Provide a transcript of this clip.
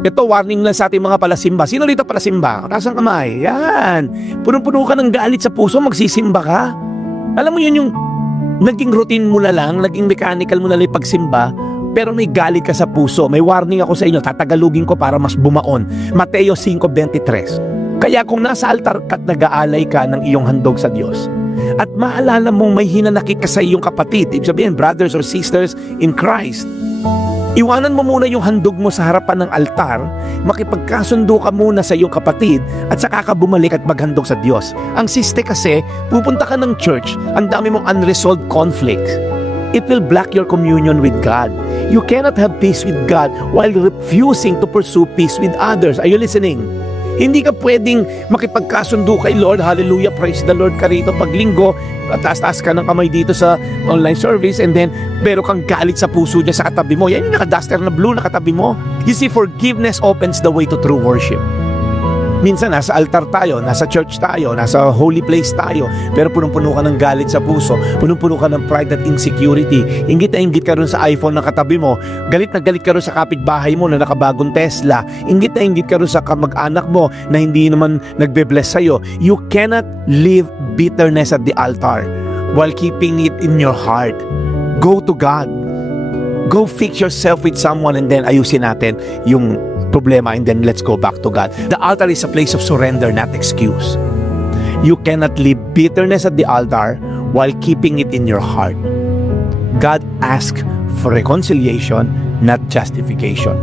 Ito, warning lang sa ating mga palasimba. Sino rito palasimba? Taas ang kamay. Yan. Punong-puno ka ng galit sa puso, magsisimba ka. Alam mo yun yung naging routine mo na lang, naging mechanical mo na lang yung pagsimba, pero may galit ka sa puso. May warning ako sa inyo, tatagalugin ko para mas bumaon. Mateo 5:23. Kaya kung nasa altar ka't nag-aalay ka ng iyong handog sa Diyos, at maalala mong may hinanakit ka sa iyong kapatid, ibig sabihin brothers or sisters in Christ, iwanan mo muna yung handog mo sa harapan ng altar, makipagkasundo ka muna sa iyong kapatid, at saka ka bumalik at maghandog sa Diyos. Ang siste kasi, pupunta ka ng church, ang dami mong unresolved conflicts. It will block your communion with God. You cannot have peace with God while refusing to pursue peace with others. Are you listening? Hindi ka pwedeng makipagkasundo kay Lord, hallelujah, praise the Lord ka rito paglinggo, taas-taas ka ng kamay dito sa online service, and then pero kang galit sa puso niya sa katabi mo. Yan yung naka-duster na blue na katabi mo. You see, forgiveness opens the way to true worship. Minsan nasa altar tayo, nasa church tayo, nasa holy place tayo, pero punong-puno ka ng galit sa puso, punong-puno ka ng pride at insecurity. Inggit na inggit ka rin sa iPhone na katabi mo, galit na galit ka rin sa kapitbahay mo na nakabagong Tesla, inggit na inggit ka rin sa kamag-anak mo na hindi naman nagbe-bless sa'yo. You cannot leave bitterness at the altar while keeping it in your heart. Go to God. Go fix yourself with someone and then ayusin natin yung problema, and then let's go back to God. The altar is a place of surrender, not excuse. You cannot leave bitterness at the altar while keeping it in your heart. God asks for reconciliation, not justification.